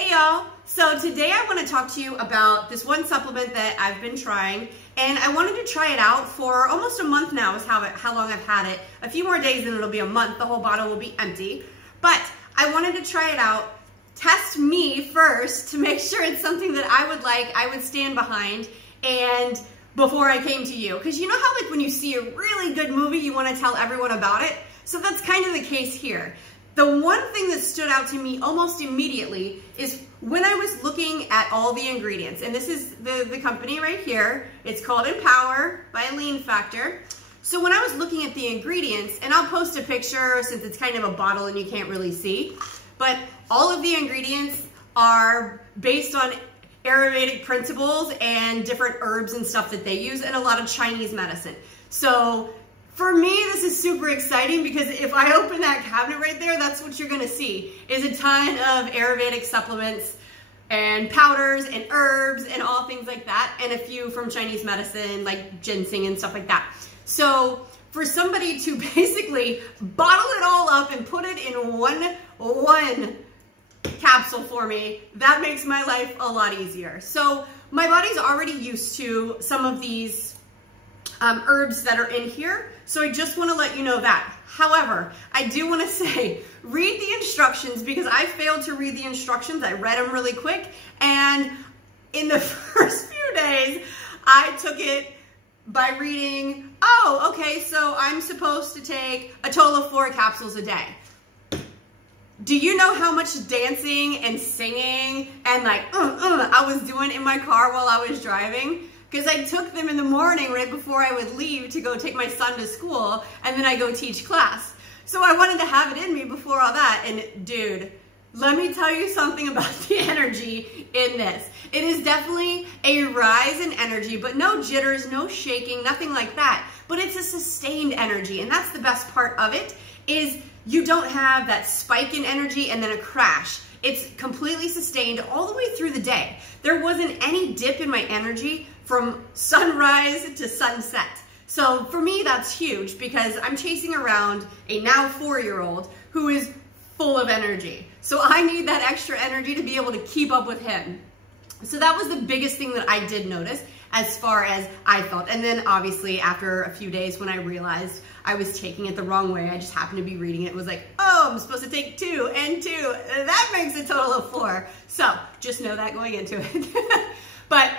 Hey y'all, so today I want to talk to you about this one supplement that I've been trying, and I wanted to try it out for almost a month now is how long I've had it. A few more days and it'll be a month, the whole bottle will be empty, but I wanted to try it out, test me first to make sure it's something that I would like, I would stand behind, and before I came to you. Because you know how like when you see a really good movie, you want to tell everyone about it? So that's kind of the case here. The one thing that stood out to me almost immediately is when I was looking at all the ingredients, and this is the company right here, it's called EmpowHER by Lean Factor. So when I was looking at the ingredients, and I'll post a picture since it's kind of a bottle and you can't really see, but all of the ingredients are based on Ayurvedic principles and different herbs and stuff that they use and a lot of Chinese medicine. So for me, this is super exciting because if I open that cabinet right there, that's what you're gonna see, is a ton of Ayurvedic supplements and powders and herbs and all things like that, and a few from Chinese medicine like ginseng and stuff like that. So for somebody to basically bottle it all up and put it in one capsule for me, that makes my life a lot easier. So my body's already used to some of these herbs that are in here, so I just want to let you know that. However, I do want to say, read the instructions because I failed to read the instructions. I read them really quick, and in the first few days, I took it by reading, oh, okay, so I'm supposed to take a total of 4 capsules a day. Do you know how much dancing and singing and like I was doing in my car while I was driving? Because I took them in the morning right before I would leave to go take my son to school, and then I go teach class. So I wanted to have it in me before all that, and dude, let me tell you something about the energy in this. It is definitely a rise in energy, but no jitters, no shaking, nothing like that. But it's a sustained energy, and that's the best part of it, is you don't have that spike in energy and then a crash. It's completely sustained all the way through the day. There wasn't any dip in my energy from sunrise to sunset. So for me, that's huge because I'm chasing around a now 4-year-old who is full of energy. So I need that extra energy to be able to keep up with him. So that was the biggest thing that I did notice as far as I felt. And then obviously after a few days when I realized I was taking it the wrong way, I just happened to be reading it. It was like, oh, I'm supposed to take 2 and 2. That makes a total of 4. So just know that going into it. But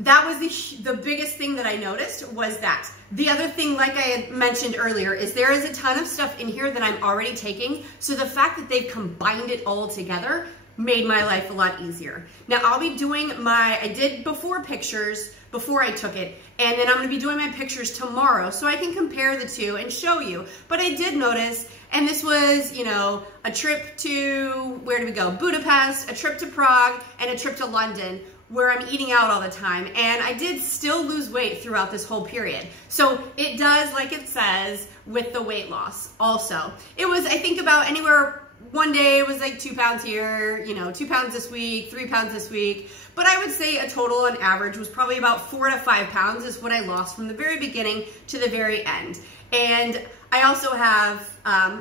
that was the biggest thing that I noticed was that. The other thing, like I had mentioned earlier, is there is a ton of stuff in here that I'm already taking. So the fact that they've combined it all together made my life a lot easier. Now I'll be doing I did before pictures before I took it, and then I'm gonna be doing my pictures tomorrow so I can compare the two and show you. But I did notice, and this was, you know, a trip to, where did we go? Budapest, a trip to Prague, and a trip to London, where I'm eating out all the time, and I did still lose weight throughout this whole period. So it does, like it says, with the weight loss also. It was, I think, about anywhere, one day it was like 2 pounds here, you know, 2 pounds this week, 3 pounds this week, but I would say a total on average was probably about 4 to 5 pounds is what I lost from the very beginning to the very end. And I also have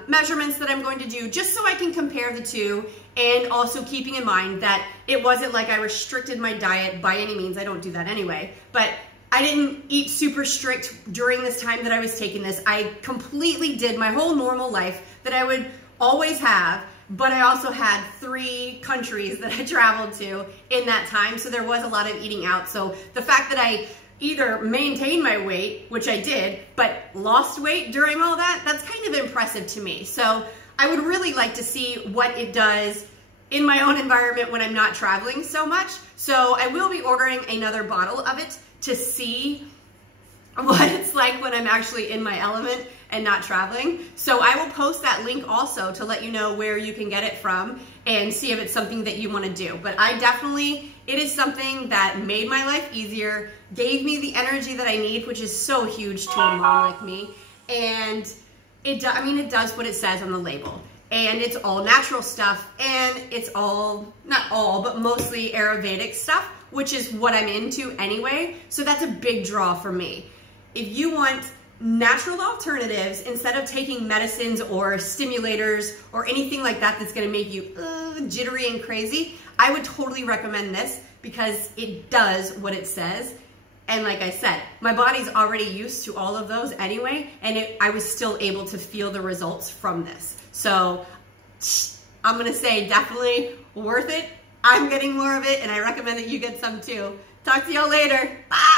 measurements that I'm going to do just so I can compare the two, and also keeping in mind that it wasn't like I restricted my diet by any means. I don't do that anyway, but I didn't eat super strict during this time that I was taking this. I completely did my whole normal life that I would always have, but I also had 3 countries that I traveled to in that time, so there was a lot of eating out. So the fact that I either maintained my weight, which I did, but lost weight during all that, that's kind of impressive to me. So I would really like to see what it does in my own environment when I'm not traveling so much. So I will be ordering another bottle of it to see what it's like when I'm actually in my element and not traveling. So I will post that link also to let you know where you can get it from and see if it's something that you want to do. But it is something that made my life easier, gave me the energy that I need, which is so huge to a mom like me. And it does what it says on the label. And it's all natural stuff, and it's all, not all, but mostly Ayurvedic stuff, which is what I'm into anyway. So that's a big draw for me. If you want natural alternatives instead of taking medicines or stimulators or anything like that that's gonna make you jittery and crazy, I would totally recommend this because it does what it says. And like I said, my body's already used to all of those anyway, and I was still able to feel the results from this. So I'm gonna say definitely worth it. I'm getting more of it, and I recommend that you get some too. Talk to y'all later. Bye.